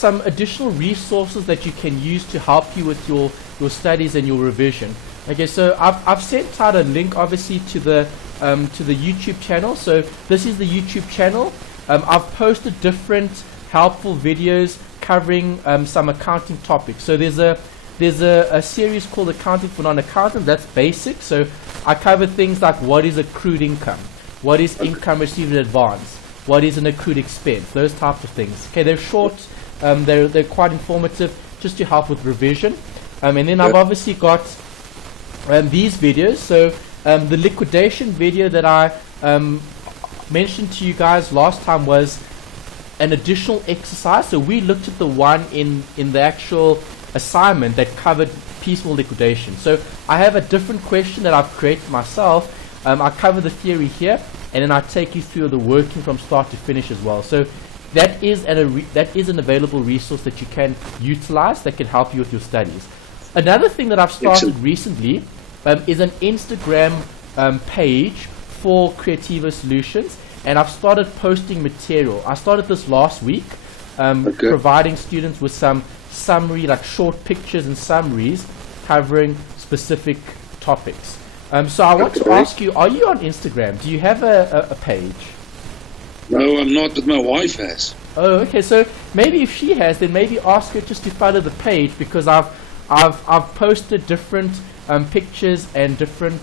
some additional resources that you can use to help you with your studies and your revision. Okay, so I've sent out a link obviously to the YouTube channel. So this is the YouTube channel. I've posted different helpful videos covering some accounting topics. So there's a series called Accounting for Non-Accountants. That's basic. So I cover things like what is accrued income, what is income received in advance, what is an accrued expense, those types of things. Okay, they're short, they're quite informative, just to help with revision. And then I've obviously got these videos. So the liquidation video that I mentioned to you guys last time was an additional exercise. So we looked at the one in the actual assignment that covered piecemeal liquidation. So I have a different question that I've created myself. I cover the theory here, and then I take you through the working from start to finish as well. So that is an available resource that you can utilize that can help you with your studies. Another thing that I've started recently is an Instagram page for Creativo Solutions, and I've started posting material. I started this last week, providing students with some summary, like short pictures and summaries covering specific topics. So I want to ask you, are you on Instagram? Do you have a page? No, I'm not, but my wife has. Oh, okay. So maybe if she has, then maybe ask her just to follow the page, because I've posted different pictures and different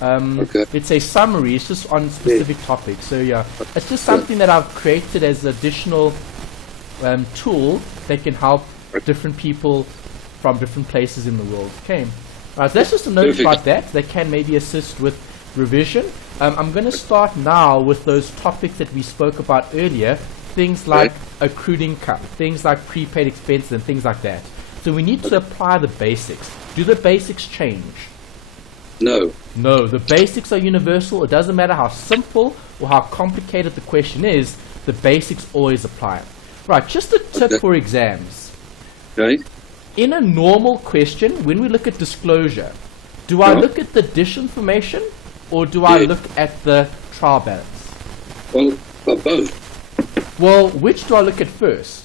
let's say summaries just on specific topics. So yeah, it's just something that I've created as an additional tool that can help different people from different places in the world. Okay. Alright, so that's just a note about that can maybe assist with revision. I'm going to start now with those topics that we spoke about earlier, things like accrued income, things like prepaid expenses and things like that. So we need to apply the basics. Do the basics change? No. No, the basics are universal. It doesn't matter how simple or how complicated the question is, the basics always apply. Right, just a tip for exams. Okay. In a normal question, when we look at disclosure, do I look at the dish information or do I look at the trial balance? Well, both. Well, which do I look at first?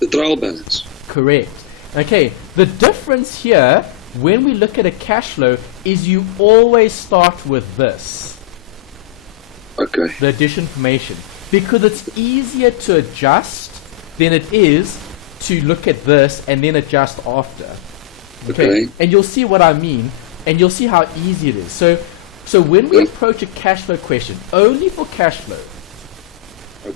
The trial balance. Correct. Okay, the difference here when we look at a cash flow is you always start with this. Okay. The dish information. Because it's easier to adjust than it is to look at this and then adjust after. Okay. And you'll see what I mean, and you'll see how easy it is. So when we approach a cash flow question, only for cash flow,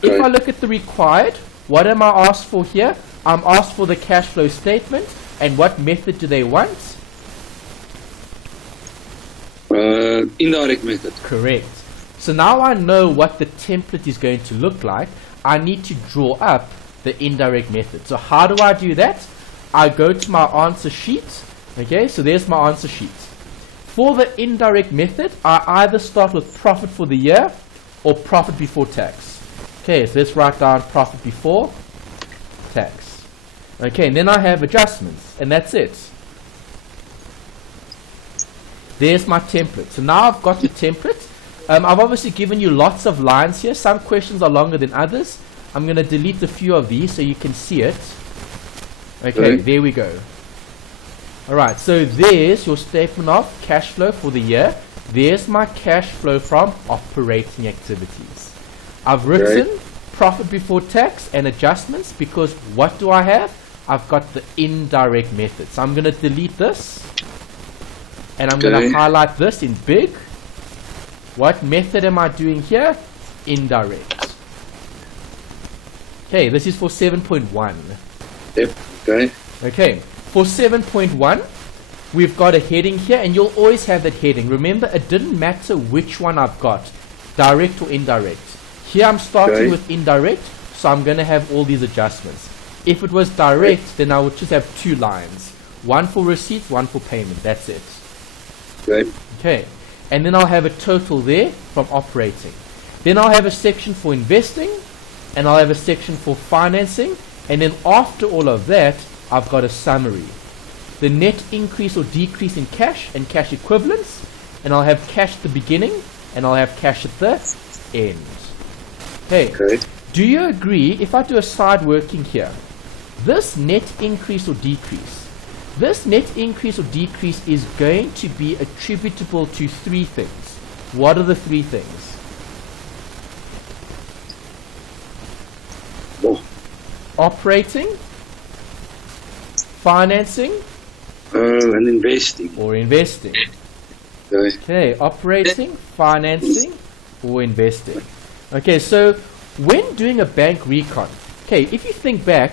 if I look at the required, what am I asked for here? I'm asked for the cash flow statement, and what method do they want? Indirect method. Correct. So now I know what the template is going to look like. I need to draw up the indirect method. So how do I do that? I go to my answer sheet. Okay, so there's my answer sheet. For the indirect method, I either start with profit for the year or profit before tax. Okay, so let's write down profit before tax. Okay, and then I have adjustments, and that's it. There's my template. So now I've got the template. I've obviously given you lots of lines here. Some questions are longer than others. I'm going to delete a few of these so you can see it. Okay, there we go. Alright, so there's your statement of cash flow for the year. There's my cash flow from operating activities. I've written profit before tax and adjustments because what do I have? I've got the indirect method. So I'm going to delete this. And I'm going to highlight this in big. What method am I doing here? Indirect. Okay, this is for 7.1. Yep, okay. Okay, for 7.1, we've got a heading here, and you'll always have that heading. Remember, it didn't matter which one I've got, direct or indirect. Here I'm starting with indirect, so I'm going to have all these adjustments. If it was direct, then I would just have two lines. One for receipts, one for payment. That's it. Okay, and then I'll have a total there from operating. Then I'll have a section for investing, and I'll have a section for financing, and then after all of that, I've got a summary. The net increase or decrease in cash and cash equivalents, and I'll have cash at the beginning, and I'll have cash at the end. Okay. Do you agree if I do a side working here? This net increase or decrease. This net increase or decrease is going to be attributable to three things. What are the three things? Oh. Operating, financing, And investing. or investing. Okay. Okay, operating, financing, or investing. Okay, so when doing a bank recon, okay, if you think back,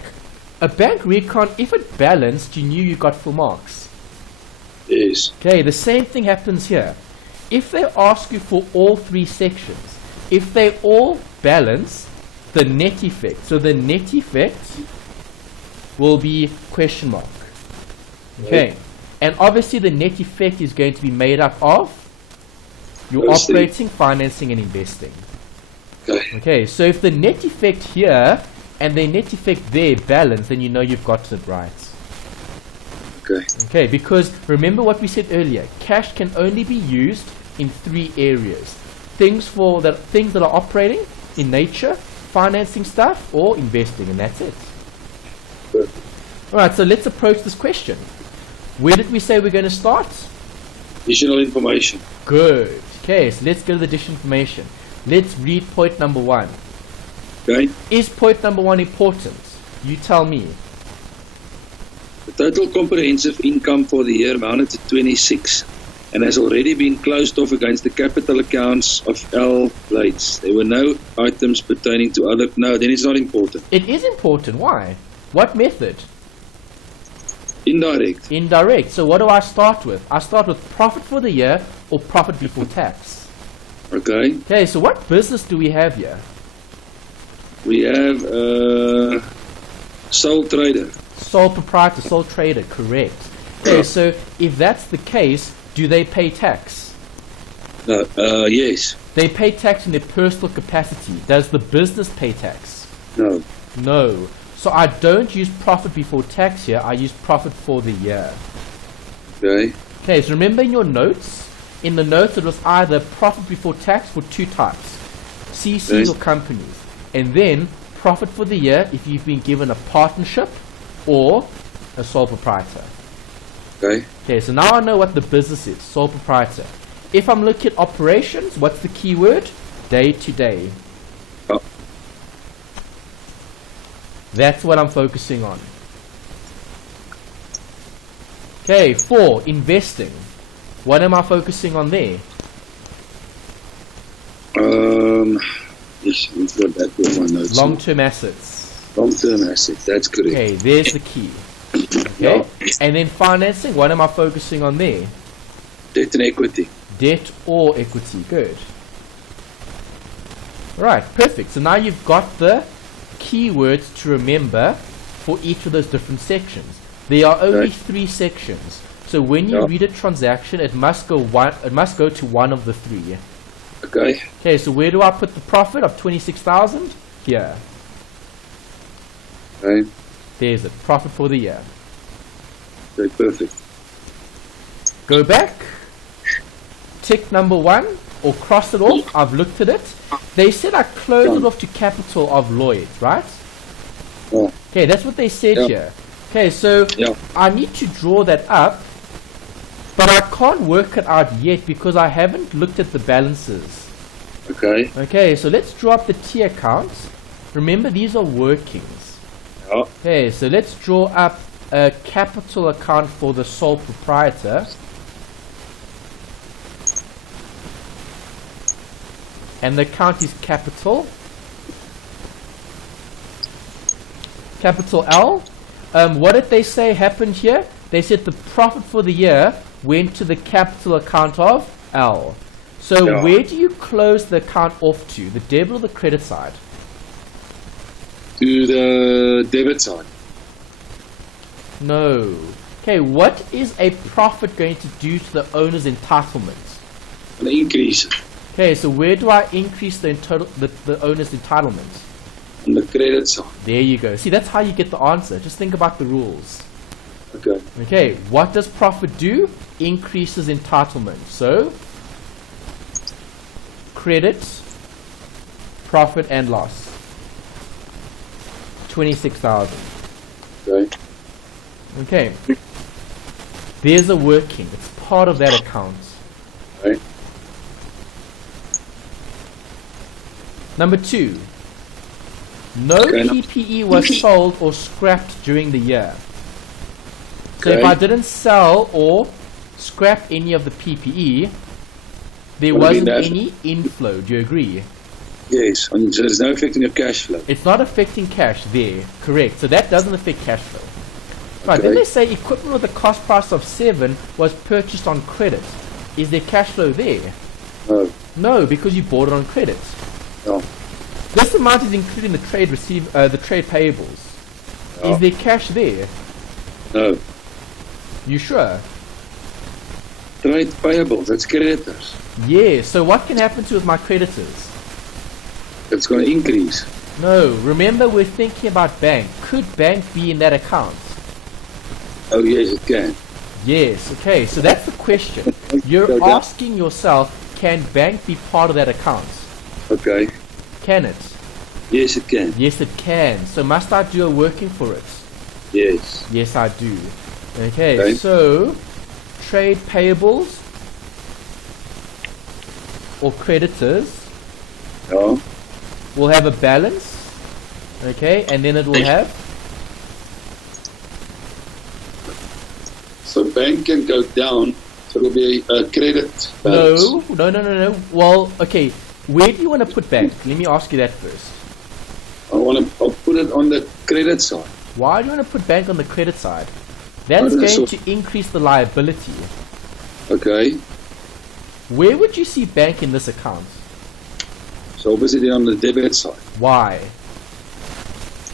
a bank recon, if it balanced, you knew you got full marks. Yes. Okay, the same thing happens here. If they ask you for all three sections, if they all balance, the net effect, so the net effect will be question mark. Okay, and obviously the net effect is going to be made up of your operating, financing, and investing. Okay. Okay, so if the net effect here and the net effect there balance, then you know you've got it right. Okay. Okay, because remember what we said earlier, cash can only be used in three areas. Things that are operating in nature, financing stuff, or investing, and that's it. Good. Alright, so let's approach this question. Where did we say we're going to start? Additional information. Good. Okay, so let's go to the additional information. Let's read point number 1. Okay. Is point number 1 important? You tell me. The total comprehensive income for the year amounted to 26 and has already been closed off against the capital accounts of L Blades. There were no items pertaining to other... No, then it's not important. It is important. Why? What method? Indirect. Indirect. So what do I start with? I start with profit for the year or profit before tax. Okay. Okay, so what business do we have here? We have sole trader. Sole proprietor, sole trader, correct. Okay, so if that's the case, do they pay tax? Yes. They pay tax in their personal capacity. Does the business pay tax? No. No. So I don't use profit before tax here, I use profit for the year. Okay. Okay, so remember in your notes, in the notes it was either profit before tax for two types, CCs or companies, and then profit for the year if you've been given a partnership or a sole proprietor. Okay. Okay, so now I know what the business is, sole proprietor. If I'm looking at operations, what's the key word? Day to day. Oh. That's what I'm focusing on. Okay, 4, investing. What am I focusing on there? Yes, we've got that with my notes. Long-term assets. Long-term assets, that's correct. Okay, there's the key. Okay, and then financing, what am I focusing on there? Debt and equity. Debt or equity, good. Right, perfect. So now you've got the keywords to remember for each of those different sections. There are only 3 sections. So when you read a transaction, it must go to one of the 3. Okay. Okay, so where do I put the profit of 26,000? Here. Okay. There's it. Profit for the year. Okay, perfect. Go back. Tick number 1 or cross it off. I've looked at it. They said I closed it off to capital of Lloyd, right? Oh. Okay, that's what they said here. Okay, so I need to draw that up, but I can't work it out yet because I haven't looked at the balances. Okay. Okay, so let's draw up the T accounts. Remember, these are workings. Yeah. Okay, so let's draw up a capital account for the sole proprietor. And the account is capital. Capital L. What did they say happened here? They said the profit for the year went to the capital account of L. So where do you close the account off to? The debit or the credit side? To the debit side. No. Okay, what is a profit going to do to the owner's entitlement? An increase. Okay, so where do I increase the owner's entitlement? On the credit side. There you go. See, that's how you get the answer. Just think about the rules. Okay. Okay, what does profit do? Increases entitlement. So, credit, profit and loss. 26,000. Okay. Okay. There's a working. It's part of that account. Okay. Number 2. No Okay, PPE was sold or scrapped during the year. So if Okay. I didn't sell or scrap any of the PPE, there Would have been wasn't that. any inflow. Do you agree? Yes. And so there's no affecting your cash flow. It's not affecting cash there. Correct. So that doesn't affect cash flow. Right, then Okay. they say equipment with a cost price of 7 was purchased on credit. Is there cash flow there? No. No, because you bought it on credit. No. This amount is including the the trade payables. No. Is there cash there? No. You sure? Trade payables. That's creditors. Yeah, so what can happen to with my creditors? It's going to increase. No, remember we're thinking about bank. Could bank be in that account? Oh, yes, it can. Yes, okay, so that's the question. You're Go down. asking yourself, can bank be part of that account? Okay. Can it? Yes, it can. Yes, it can. So must I do a working for it? Yes. Yes, I do. Okay, Okay. so trade payables or creditors No. will have a balance. Okay, and then it will have So bank can go down. So it will be a credit balance. no. Well, okay, where do you want to put bank? Let me ask you that first. I'll put it on the credit side. Why do you want to put bank on the credit side? That's don't know, going so- to increase the liability. Okay. Where would you see bank in this account? So obviously on the debit side. Why?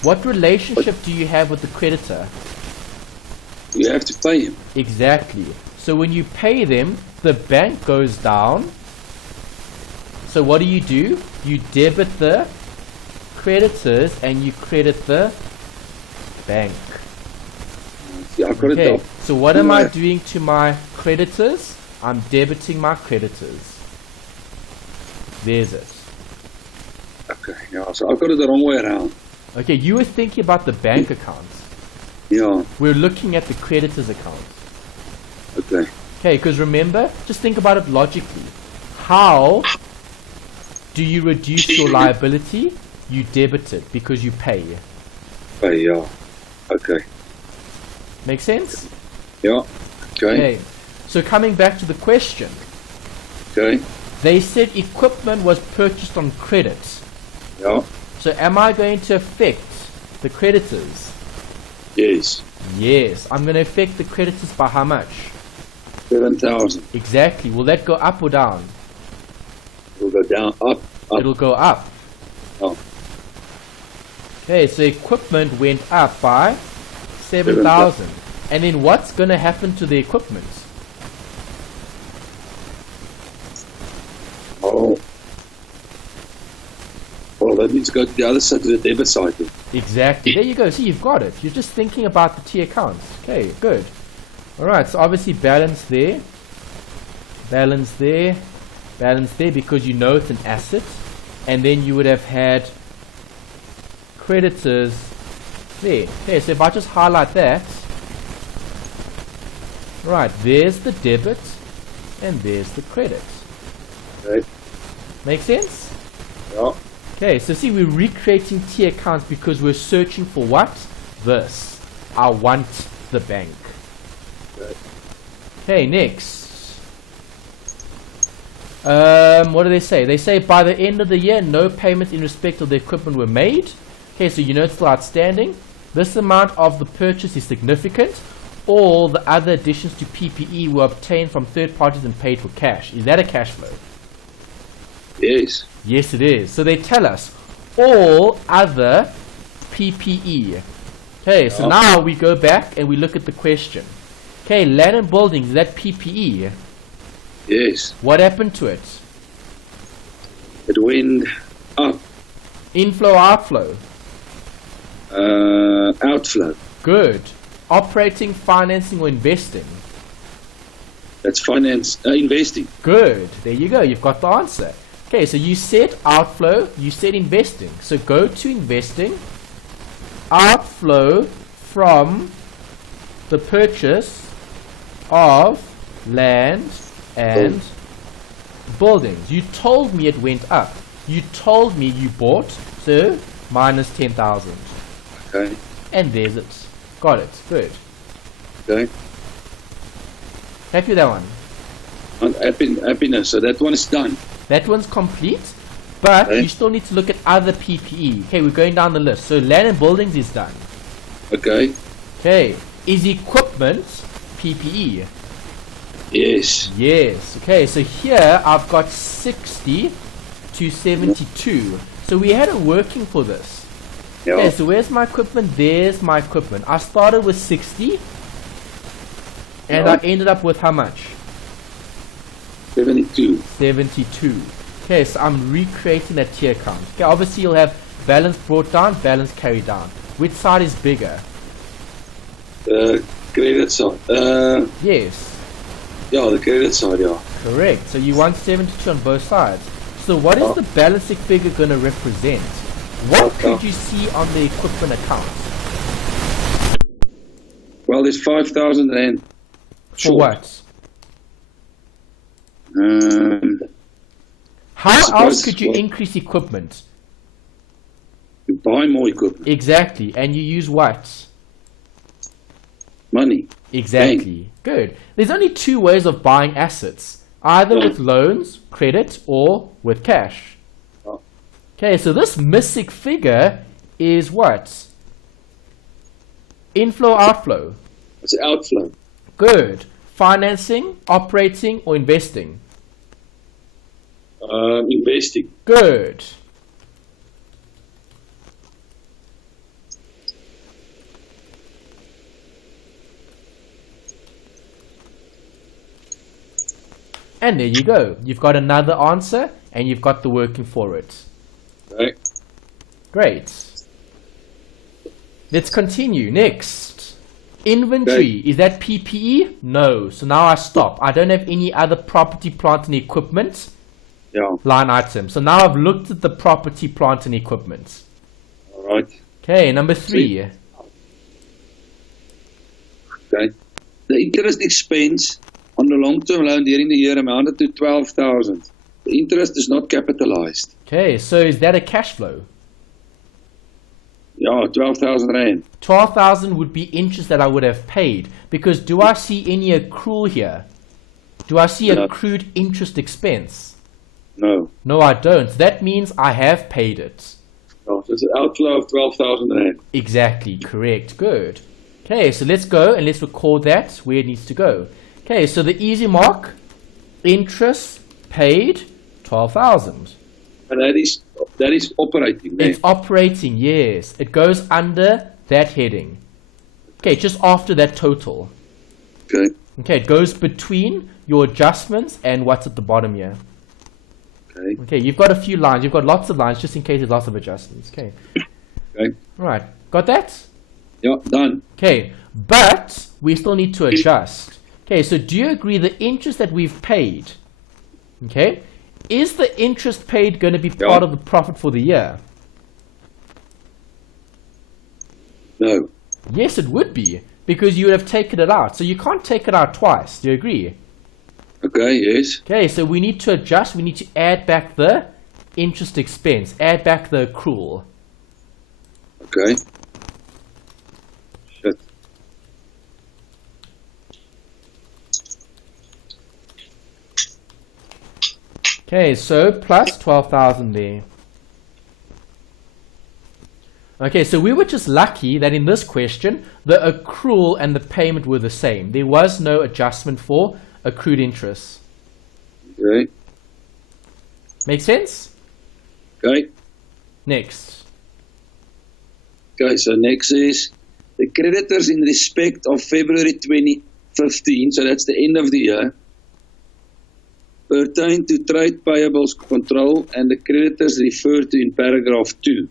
What relationship do you have with the creditor? You have to pay him. Exactly. So when you pay them, the bank goes down. So what do? You debit the creditors and you credit the bank. Yeah, I've got it Okay. up. So what am I Yeah. doing to my creditors? I'm debiting my creditors. There's it. Okay. Yeah. So I've got it the wrong way around. Okay, you were thinking about the bank account. Yeah. We're looking at the creditors account. Okay. Okay, because remember, just think about it logically. How do you reduce your liability? You debit it because you pay. Pay. Yeah. Okay. Make sense? Yeah. Okay. Okay. So coming back to the question, Okay. they said equipment was purchased on credit. Yeah. So am I going to affect the creditors? Yes. Yes. I'm going to affect the creditors by how much? 7,000. Exactly. Will that go up or down? Will go down. Up. Up. It'll go up. Oh. Okay, so equipment went up by 7,000. And then what's going to happen to the equipment? Oh. Well, that means go to the other side, to the debit side. Then. Exactly. There you go. See, you've got it. You're just thinking about the T accounts. Okay, good. Alright, so obviously balance there. Balance there. Balance there because you know it's an asset. And then you would have had creditors there. Okay, so if I just highlight that. Right, there's the debit and there's the credit. Okay. Make sense? Yeah. Okay, so see, we're recreating T accounts because we're searching for what? This. I want the bank. Okay. Okay, next. What do they say? They say by the end of the year, no payments in respect of the equipment were made. Okay, so you know it's still outstanding. This amount of the purchase is significant. All the other additions to PPE were obtained from third parties and paid for cash. Is that a cash flow? Yes. Yes, it is. So they tell us all other PPE. Okay, so now we go back and we look at the question. Okay, land and buildings, is that PPE? Yes. What happened to it? It went up. Inflow, outflow. Outflow. Good. Operating, financing, or investing? That's finance. Investing. Good. There you go. You've got the answer. Okay, so you said outflow, you said investing. So go to investing. outflow from the purchase of land and buildings. You told me it went up. You told me you bought, so minus 10,000. Okay. And there's it. Got it. Good. Okay. Happy with that one? Happiness. So that one is done. That one's complete, but Okay. you still need to look at other PPE. Okay, we're going down the list. So land and buildings is done. Okay. Okay, is equipment PPE? Yes. Yes. Okay, so here I've got 60 to 72. So we had it working for this. Yeah. Okay, so where's my equipment? There's my equipment. I started with 60, and Yeah. I ended up with how much? 72. 72. Okay, so I'm recreating that tier count. Okay, obviously you'll have balance brought down, balance carried down. Which side is bigger? Credit side. Yes, Yeah, the credit side, yeah. correct. So you want 72 on both sides. So what is Yeah. the balancing figure going to represent? What Okay. could you see on the equipment account? Well, there's 5,000 rand. For Short. what? How else suppose- could you increase equipment? You buy more equipment. Exactly. And you use what? Money. Exactly. Good. There's only two ways of buying assets. Either with loans, credit, or with cash. Oh. Okay, so this missing figure is what? Inflow, outflow. It's outflow. Good. Financing, operating, or investing? Investing. Good. And there you go. You've got another answer, and you've got the working for it. Okay. Great. Let's continue. Next. Inventory. Is that PPE? No. So now I stop. I don't have any other property, plant, and equipment Yeah. line item. So now I've looked at the property, plant, and equipment. All right. Okay, number 3. Okay. The interest expense on the long-term loan during the year amounted to 12,000. The interest is not capitalized. Okay, so is that a cash flow? Yeah, 12,000 rand. 12,000 would be interest that I would have paid. Because do I see any accrual here? Do I see No. accrued interest expense? No. No, I don't. That means I have paid it. No, so it's an outflow of 12,000 rand. Exactly, correct. Good. Okay, so let's go and let's record that where it needs to go. Okay, so the easy mark, interest paid, 12,000. And that is operating. It's operating, yes. It goes under that heading. Okay, just after that total. Okay. Okay, it goes between your adjustments and what's at the bottom here. Okay. Okay, you've got a few lines. You've got lots of lines just in case there's lots of adjustments. Okay. Okay. Right. Got that? Yeah, done. Okay, but we still need to adjust. Okay, so do you agree the interest that we've paid, okay, is the interest paid going to be part of the profit for the year? No. Yes, it would be, because you would have taken it out. So you can't take it out twice. Do you agree? Okay, yes. Okay, so we need to adjust. We need to add back the interest expense, add back the accrual. Okay. Shit. Okay, so plus 12,000 there. Okay, so we were just lucky that in this question, the accrual and the payment were the same. There was no adjustment for accrued interest. Okay. Make sense? Okay. Next. Okay, so next is the creditors in respect of February 2015, so that's the end of the year, pertain to trade payables control and the creditors referred to in paragraph 2.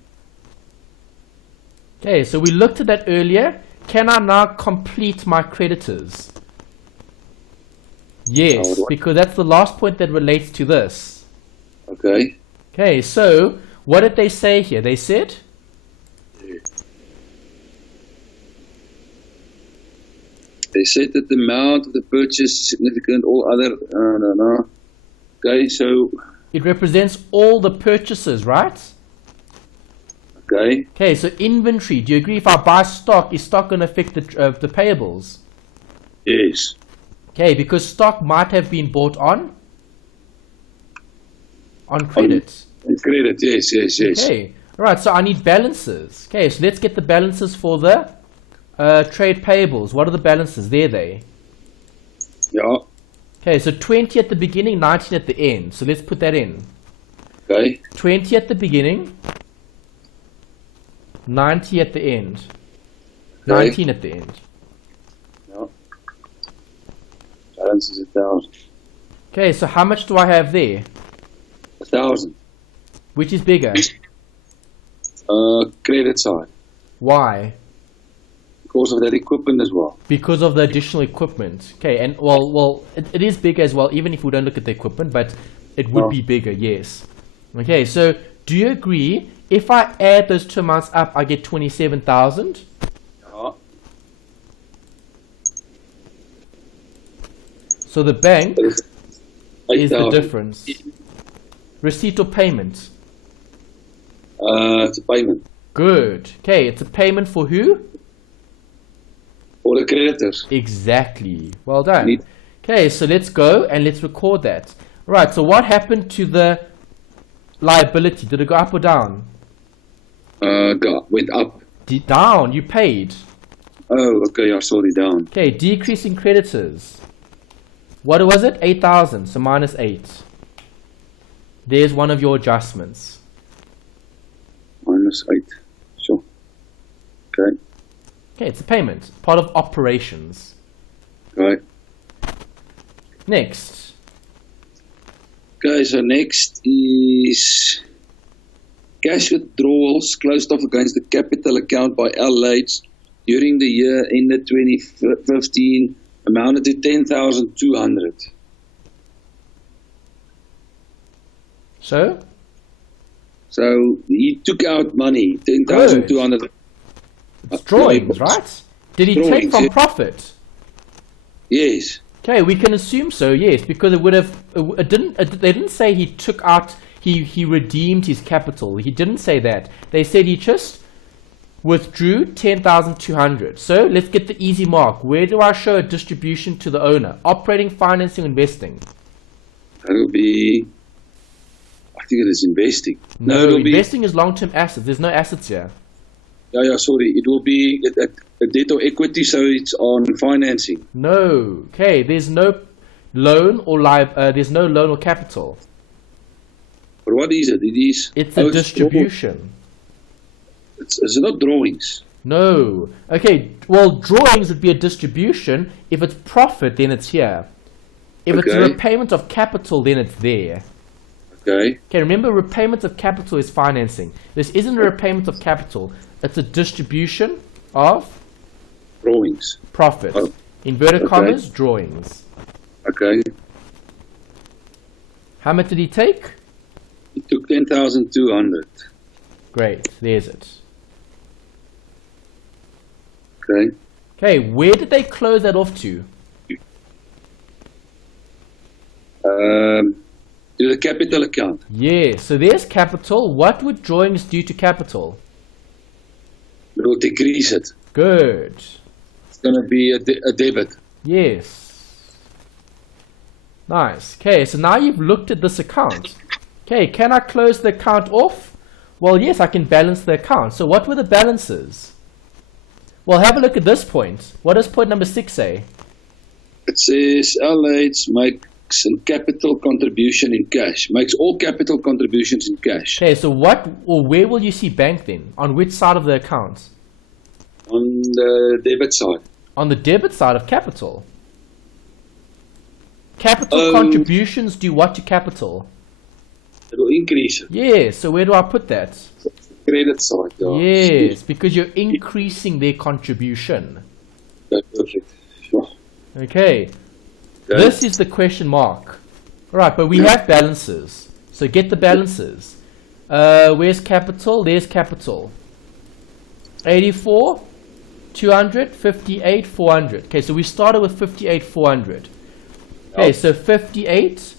Okay, so we looked at that earlier. Can I now complete my creditors? Yes, because that's the last point that relates to this. Okay. Okay, so what did they say here? They said They said that the amount of the purchase is significant, all other, no. Okay, so, It represents all the purchases, right? okay, Okay, so inventory. Do you agree if I buy stock, is stock going to affect the payables? yes, Okay, because stock might have been bought on credit. on credit, yes. Okay, all right, so I need balances. Okay, so let's get the balances for the trade payables. What are the balances? There they. Yeah, Okay, so 20 at the beginning, 19 at the end. So let's put that in. okay, 20 at the beginning, 90 at the end. 19 at the end. yeah. Balance is 1,000. Okay, so how much do I have there? 1,000. Which is bigger? Credit side, Why? because of that equipment as well. Because of the additional equipment. Okay, and well, it is bigger as well, even if we don't look at the equipment, but it would be bigger, yes. Okay, so do you agree if I add those two amounts up, I get 27,000? Yeah, So the bank is the 8,000. difference. Receipt or payment? It's a payment Good. Okay, it's a payment for who? for the creditors. Exactly. Well done. Neat. Okay, so let's go and let's record that. Right, so what happened to the liability? Did it go up or down? Went up. Down, you paid. Oh, okay, I saw it down. Okay, decrease in creditors. What was it? 8,000, so minus 8. There's one of your adjustments. -8. Sure. Okay. Okay, it's a payment, part of operations. Right. Next. Okay, so next is cash withdrawals closed off against the capital account by L-Lates during the year ended 2015 amounted to 10,200. So? So he took out money, 10,200. It's drawings, right? Did he take Drawings, from yeah. profit? Yes. Okay, we can assume so, yes, because it would have. They didn't say he took out. He redeemed his capital. He didn't say that. They said he just withdrew 10,200. So let's get the easy mark. Where do I show a distribution to the owner? Operating, financing, investing. That will be, I think it is investing. No, it'll investing is long-term assets. There's no assets here. Yeah, sorry. It will be a debt or equity, so it's on financing. No. Okay, there's no loan or there's no loan or capital. But what is it? It is. It's a distribution. It's not drawings. No. Okay, well, drawings would be a distribution. If it's profit, then it's here. If it's a Okay. repayment of capital, then it's there. Okay. Okay, remember, repayment of capital is financing. This isn't a repayment of capital. It's a distribution of Drawings. profit. Oh. Inverted Okay. commas, drawings. Okay. How much did he take? It took 10,200. Great, there's it. Okay. Okay, where did they close that off to? To the capital account. Yeah, so there's capital. What would drawings do to capital? It will decrease it. Good. It's going to be a debit. Yes. Nice. Okay, so now you've looked at this account. Okay, can I close the account off? Well, yes, I can balance the account. So what were the balances? Well, have a look at this point. What does point number 6 say? It says L-Lates makes a capital contribution in cash. Makes all capital contributions in cash. Okay, so what or where will you see bank then? On which side of the account? On the debit side. On the debit side of capital. Capital contributions do what to capital? It will increase it. Yeah, so where do I put that? Credit side. Yeah. Yes, because you're increasing their contribution. Okay, perfect. Sure. Okay, Okay. this is the question mark. Right, but we have balances. So get the balances. Where's capital? There's capital. 84 200, 58, 400. Okay, so we started with 58, 400. Okay, so 58,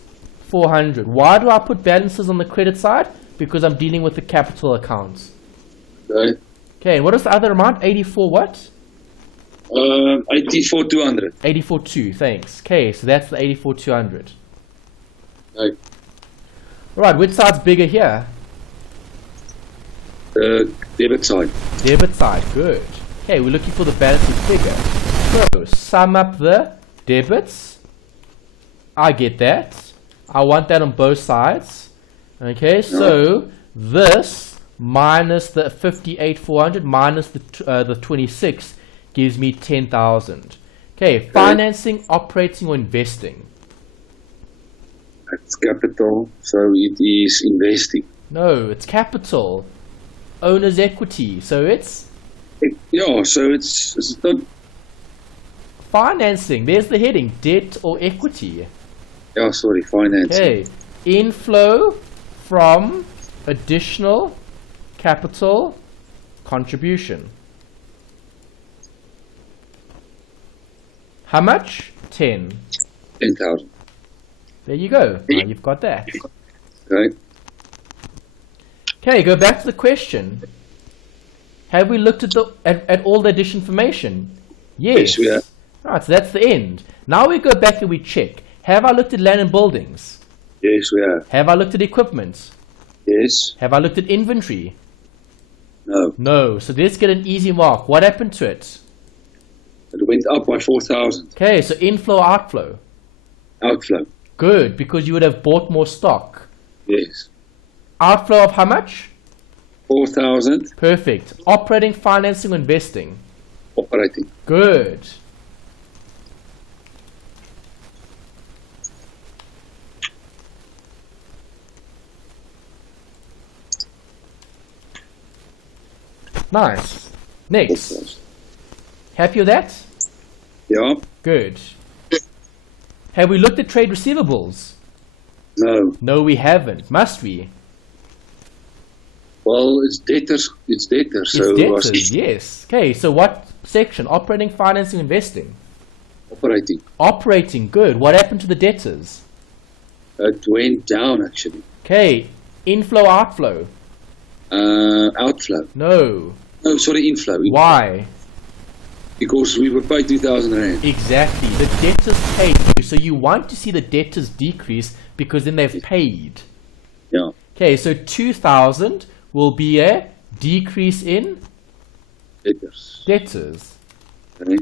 400. Why do I put balances on the credit side? Because I'm dealing with the capital accounts. Okay. Okay, and what is the other amount? 84 what? 84, 200. 84, 2, thanks. Okay, so that's the 84, 200. Okay. Right, which side's bigger here? Debit side. Debit side, good. Okay, we're looking for the balances bigger. So, sum up the debits. I get that. I want that on both sides. Okay, so this minus the 58, 400 minus the 26 gives me 10,000. Okay, financing, operating, or investing? That's capital, so it is investing. No, it's capital. Owner's equity, so it's Yeah, so it's not. financing. There's the heading, debt or equity. Yeah, sorry, financing. Okay, inflow from additional capital contribution. How much? 10. 10,000. There you go. Now you've got that. Okay. Okay, go back to the question. Have we looked at all the additional information? Yes. Yes, we have. Right, so that's the end. Now we go back and we check. Have I looked at land and buildings? Yes, we have. Have I looked at equipment? Yes. Have I looked at inventory? No. No. So let's get an easy mark. What happened to it? It went up by 4,000. Okay, so inflow, outflow. Outflow. Good, because you would have bought more stock. Yes. Outflow of how much? 4,000. Perfect. Operating, financing, or investing? Operating. Good. Nice. Next. 4,000. Happy with that? Yeah. Good. Have we looked at trade receivables? No. No, we haven't. Must we? Well, it's debtors. It's debtors. So It's debtors, yes. Okay, so what section? Operating, financing, investing? operating. Operating, good. What happened to the debtors? It went down actually. Okay, inflow, outflow? Outflow. No. No, sorry, inflow. Why? Because we were paid 2,000 rand. Exactly. The debtors paid you, so you want to see the debtors decrease because then they've paid. Yeah. Okay, so 2,000 will be a decrease in Debtors. debtors. Okay.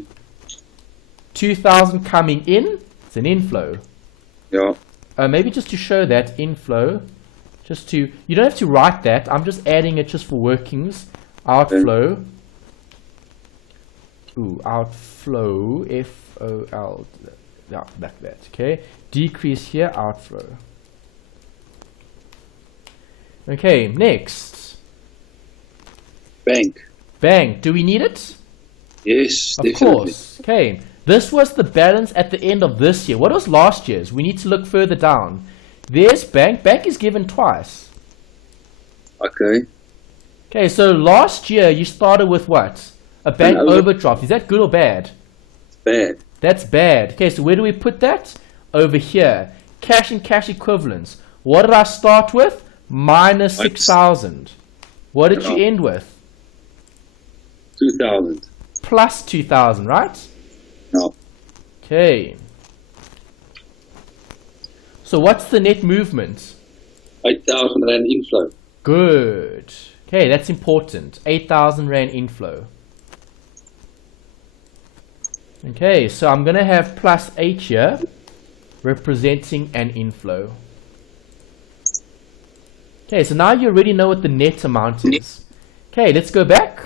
2,000 coming in, it's an inflow. Yeah. Maybe just to show that inflow, you don't have to write that, I'm just adding it just for workings. Outflow. Outflow, F-O-L, yeah, like that, okay. Decrease here, outflow. Okay, next. Bank. Bank, do we need it? Yes, Of definitely. course. Okay, this was the balance at the end of this year. What was last year's? We need to look further down. There's bank. Bank is given twice. Okay. Okay, so last year you started with what? A bank overdraft. Is that good or bad? Bad. That's bad. Okay, so where do we put that? Over here. Cash and cash equivalents. What did I start with? Minus 6,000. What did you end with? 2,000. Plus 2,000, right? No. Okay. So what's the net movement? 8,000 rand inflow. Good. Okay, that's important. 8,000 rand inflow. Okay, so I'm going to have plus 8 here, representing an inflow. Okay, so now you already know what the net amount is. Okay, let's go back.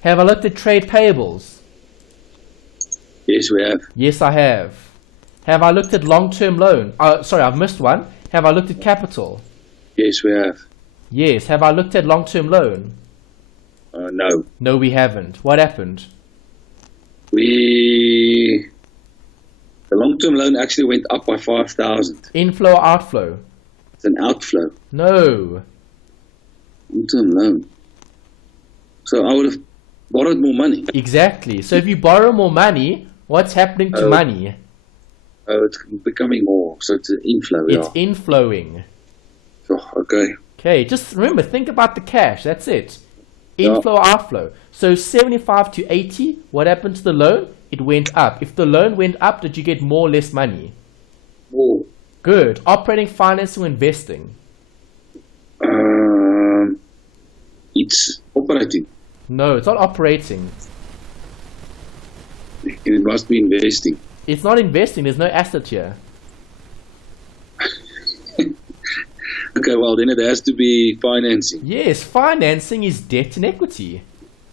Have I looked at trade payables? Yes, we have. Yes, I have. Have I looked at long-term loan? Sorry, I've missed one. Have I looked at capital? Yes, we have. Yes. Have I looked at long-term loan? No. No, we haven't. What happened? The long-term loan actually went up by 5,000. Inflow or outflow? It's an outflow. No. Long-term loan. So I would have borrowed more money. Exactly. So if you borrow more money, what's happening to money? Oh, it's becoming more. So it's an inflow. It's inflowing. Oh, okay. Okay, just remember, think about the cash. That's it. Inflow, outflow. So 75 to 80, what happened to the loan? It went up. If the loan went up, did you get more or less money? More. Good. Operating, financing, or investing? It's operating. No, it's not operating. It must be investing. It's not investing. There's no asset here. Okay, well then it has to be financing. Yes, financing is debt and equity.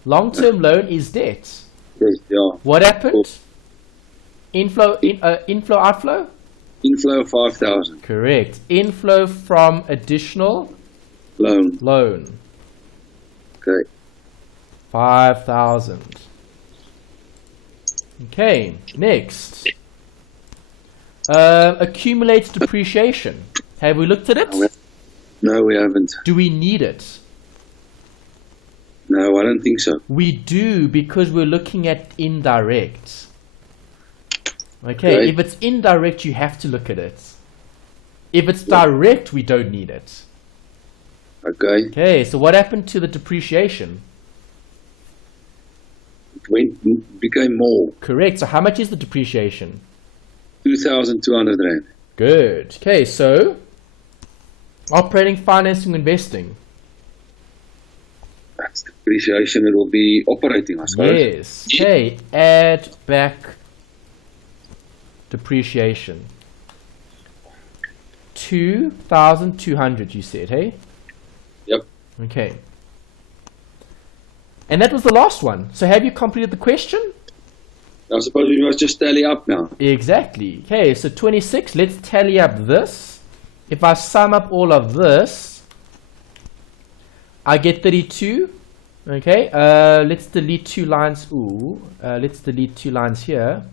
Long-term loan is debt. Yes, yeah. What happened? Inflow, inflow, outflow? Inflow 5,000. Correct. Inflow from additional Loan. Okay. 5,000. Okay, next. Accumulated depreciation. Have we looked at it? No, we haven't. Do we need it? No, I don't think so. We do, because we're looking at indirect. Okay, if it's indirect, you have to look at it. If it's direct, we don't need it. Okay. Okay, so what happened to the depreciation? It became more. Correct. So how much is the depreciation? 2,200 rand. Good. Okay, so operating, financing, investing. That's depreciation. It will be operating, I suppose. Yes. Okay, add back depreciation. 2,200 you said, hey? Yep. Okay. And that was the last one. So have you completed the question? I suppose we must just tally up now. Exactly. Okay, so 26, let's tally up this. If I sum up all of this, I get 32. Okay, let's delete 2 lines. Let's delete 2 lines here.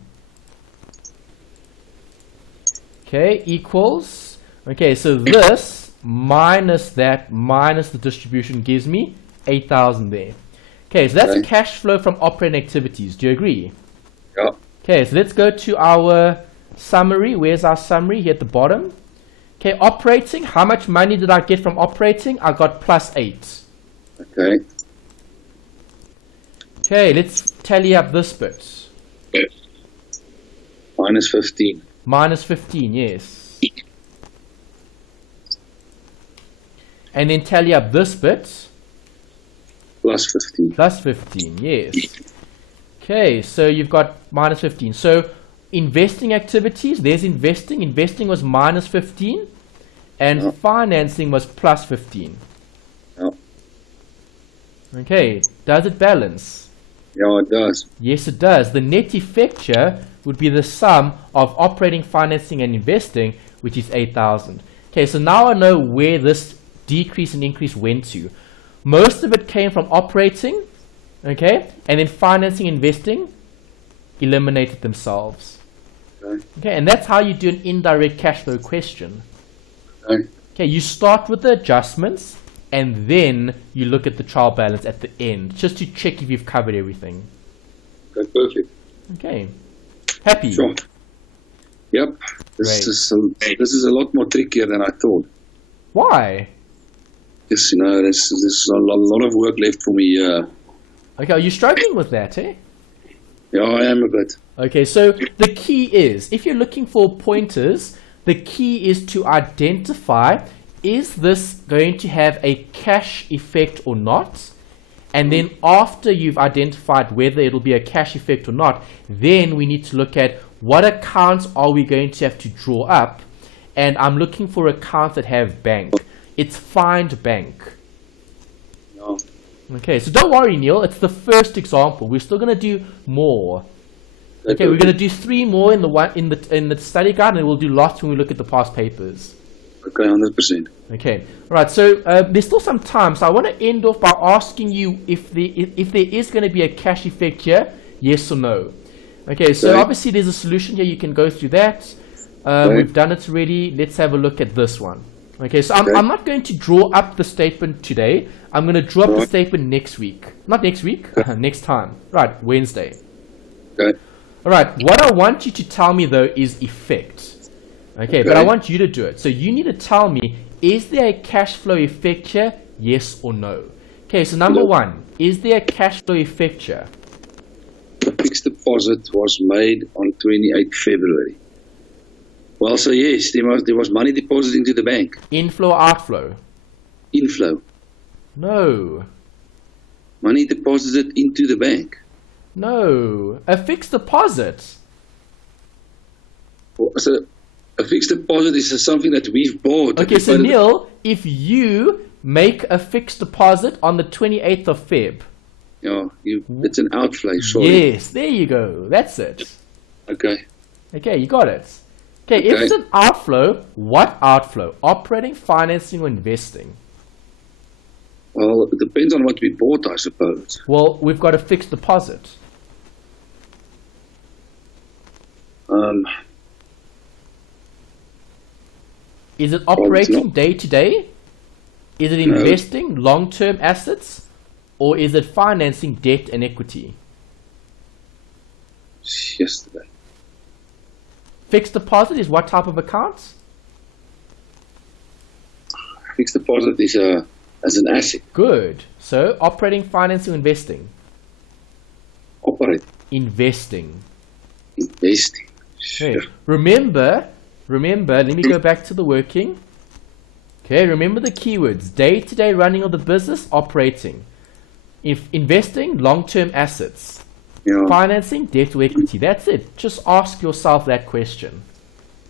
Okay, equals. Okay, so this minus that minus the distribution gives me 8,000 there. Okay, so that's a cash flow from operating activities. Do you agree? Yeah. Okay, so let's go to our summary. Where's our summary? Here at the bottom. Okay, operating. How much money did I get from operating? I got +8. Okay. Okay, let's tally up this bit. Minus 15. Minus 15, yes. And then tally up this bit. Plus 15. Plus 15, yes. Okay, so you've got minus 15. So investing activities, there's investing. Investing was minus 15. And financing was plus 15. Yeah. Okay, does it balance? Yeah, it does. Yes, it does. The net effect here would be the sum of operating, financing, and investing, which is 8,000. Okay, so now I know where this decrease and increase went to. Most of it came from operating, okay, and then financing, investing eliminated themselves. Okay, and that's how you do an indirect cash flow question. Okay, you start with the adjustments, and then you look at the trial balance at the end, just to check if you've covered everything. Okay, perfect. Okay, happy? Sure. Yep. This is a lot more trickier than I thought. Why? Yes, you know, there's a lot of work left for me here. Okay, are you struggling with that, eh? Yeah, I am a bit. Okay, so the key is, if you're looking for pointers, the key is to identify, is this going to have a cash effect or not? And then after you've identified whether it'll be a cash effect or not, then we need to look at what accounts are we going to have to draw up. And I'm looking for accounts that have bank. It's find bank. No. Okay, so don't worry, Neil. It's the first example. We're still going to do more. Okay, we're going to do 3 more in the study guide, and we'll do lots when we look at the past papers. Okay, 100%. Okay, all right. So there's still some time. So I want to end off by asking you if there is going to be a cash effect here, yes or no. Okay, so obviously there's a solution here. You can go through that. We've done it already. Let's have a look at this one. Okay, so I'm not going to draw up the statement today. I'm going to draw up the statement next week. Not next week, next time. Right, Wednesday. Okay. All right, what I want you to tell me, though, is effect. Okay, but I want you to do it. So you need to tell me, is there a cash flow effect here? Yes or no? Okay, so number one, is there a cash flow effect here? The fixed deposit was made on 28 February. Well, so yes, there was money deposited into the bank. Inflow or outflow? Inflow. No. Money deposited into the bank. No. A fixed deposit. Well, so a fixed deposit is something that we've bought. Okay, so Neil, if you make a fixed deposit on the 28th of Feb. Yeah, it's an outflow, sorry. Yes, there you go. That's it. Okay. Okay, you got it. Okay, if it's an outflow, what outflow? Operating, financing, or investing? Well, it depends on what we bought, I suppose. Well, we've got a fixed deposit. Is it operating day to day? Is it investing long-term assets? Or is it financing debt and equity? Yesterday. Fixed deposit is what type of account? Fixed deposit is as an asset. Good. So operating, financing, investing? Operating. Investing. Investing. Sure. Okay. Remember, let me go back to the working. Okay, remember the keywords. Day-to-day running of the business, operating. If investing, long-term assets. Yeah. Financing, debt or equity. That's it. Just ask yourself that question.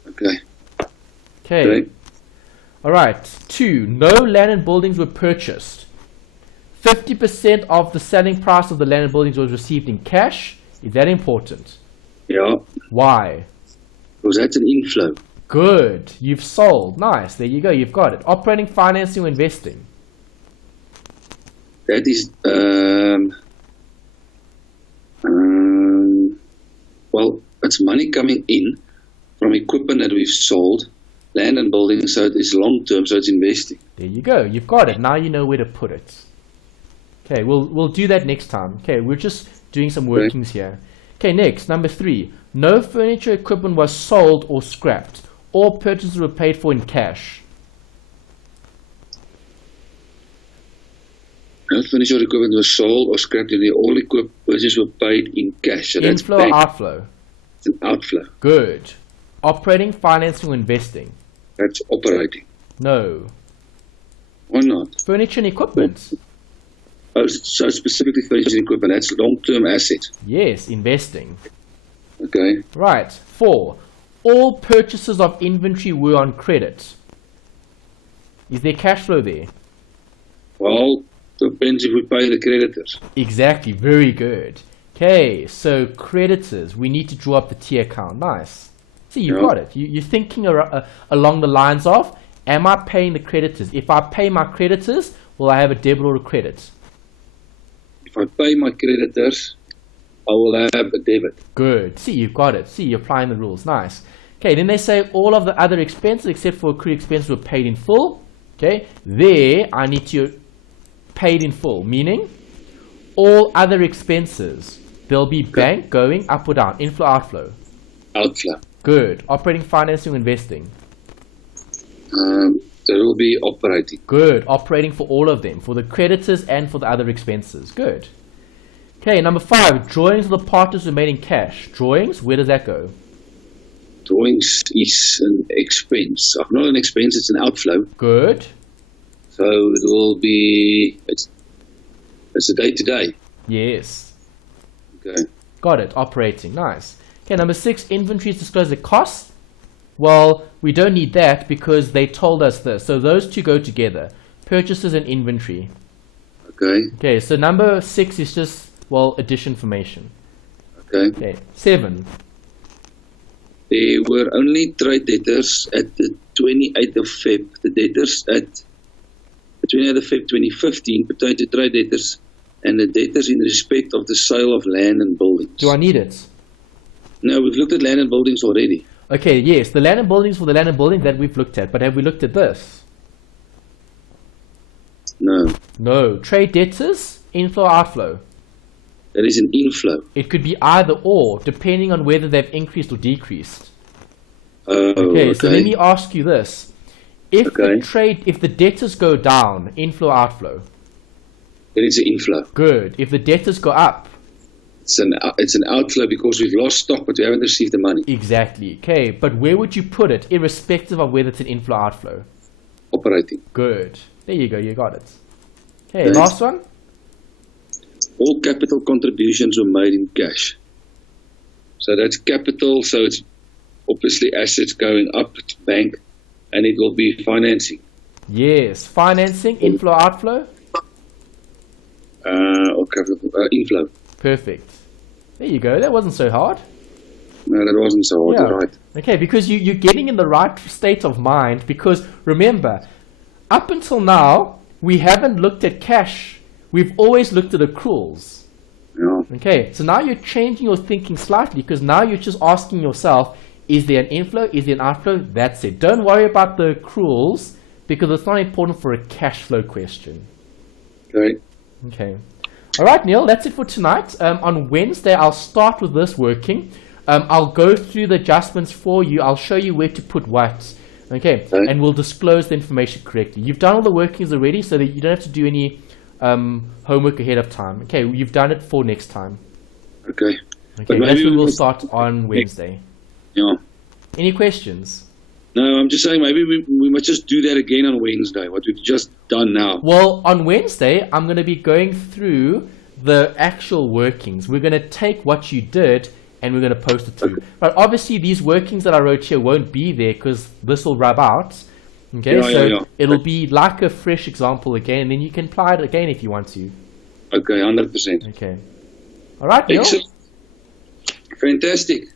Okay. Okay. All right. 2. No land and buildings were purchased. 50% of the selling price of the land and buildings was received in cash. Is that important? Yeah. Why? Because that's an inflow. Good. You've sold. Nice. There you go. You've got it. Operating, financing, or investing? That is, well, it's money coming in from equipment that we've sold, land and buildings, so it is long term, so it's investing. There you go. You've got it. Now you know where to put it. Okay, we'll do that next time. Okay, we're just doing some workings here. Okay, next, number 3. No furniture equipment was sold or scrapped. All purchases were paid for in cash. No furniture equipment was sold or scrapped, and all equipment purchases were paid in cash. So that's inflow or outflow? It's an outflow. Good. Operating, financing, or investing? That's operating. No. Why not? Furniture and equipment? Oh, so specifically furniture and equipment, that's long-term assets. Yes, investing. Okay. Right. 4. All purchases of inventory were on credit. Is there cash flow there? Well, depends if we pay the creditors. Exactly. Very good. Okay, so creditors. We need to draw up the T account. Nice. See, you've got it. You're thinking along the lines of, am I paying the creditors? If I pay my creditors, will I have a debit or a credit? If I pay my creditors, I will have a debit. Good. See, you've got it. See, you're applying the rules. Nice. Okay, then they say all of the other expenses except for accrued expenses were paid in full. Okay, there I need to paid in full, meaning all other expenses. There'll be bank going up or down, inflow, outflow. Outflow. Good. Operating, financing, investing. There will be operating. Good. Operating for all of them, for the creditors and for the other expenses. Good. Okay, number 5. Drawings of the partners were made in cash. Drawings, where does that go? Drawings is an expense. Not an expense, it's an outflow. Good. So it will be, it's a day-to-day. Yes. Okay. Got it. Operating. Nice. Okay, number 6. Inventories disclose the cost. Well, we don't need that because they told us this. So those two go together. Purchases and inventory. Okay. Okay, so number 6 is just, well, addition information. Okay. Okay. 7. There were only trade debtors at the 28th of Feb. The debtors at the 28th of Feb 2015 pertain to trade debtors and the debtors in respect of the sale of land and buildings. Do I need it? No, we've looked at land and buildings already. Okay, yes, the land and buildings for the land and buildings that we've looked at, but have we looked at this? No. No. Trade debtors, inflow or outflow? That is an inflow. It could be either or, depending on whether they've increased or decreased. Oh, Okay, so let me ask you this. If Okay. if the debtors go down, inflow or outflow? That is an inflow. Good. If the debtors go up? It's an outflow because we've lost stock, but we haven't received the money. Exactly. Okay, but where would you put it, irrespective of whether it's an inflow or outflow? Operating. Good. There you go, you got it. Okay, Thanks. last one. All capital contributions were made in cash. So that's capital, so it's obviously assets going up to bank, and it will be financing. Yes. Financing, inflow, outflow? Or capital, inflow. Perfect. There you go. That wasn't so hard. No, that wasn't so hard, you're right. Okay, because you're getting in the right state of mind, because remember, up until now, we haven't looked at cash. We've always looked at accruals. Yeah. Okay, so now you're changing your thinking slightly, because now you're just asking yourself, is there an inflow, is there an outflow? That's it. Don't worry about the accruals, because it's not important for a cash flow question. Okay. Okay. All right, Neil, that's it for tonight. On Wednesday, I'll start with this working. I'll go through the adjustments for you. I'll show you where to put what. Okay. And we'll disclose the information correctly. You've done all the workings already, so that you don't have to do any homework ahead of time. Okay, you've done it for next time. Okay. Okay, that's when we'll start on Wednesday. Yeah. Any questions? No, I'm just saying maybe we must just do that again on Wednesday, what we've just done now. Well, on Wednesday, I'm going to be going through the actual workings. We're going to take what you did and we're going to post it through. But obviously, these workings that I wrote here won't be there because this will rub out. Okay, so it'll be like a fresh example again, and then you can apply it again if you want to. Okay, 100%. Okay. All right, Neil. Excellent. Fantastic.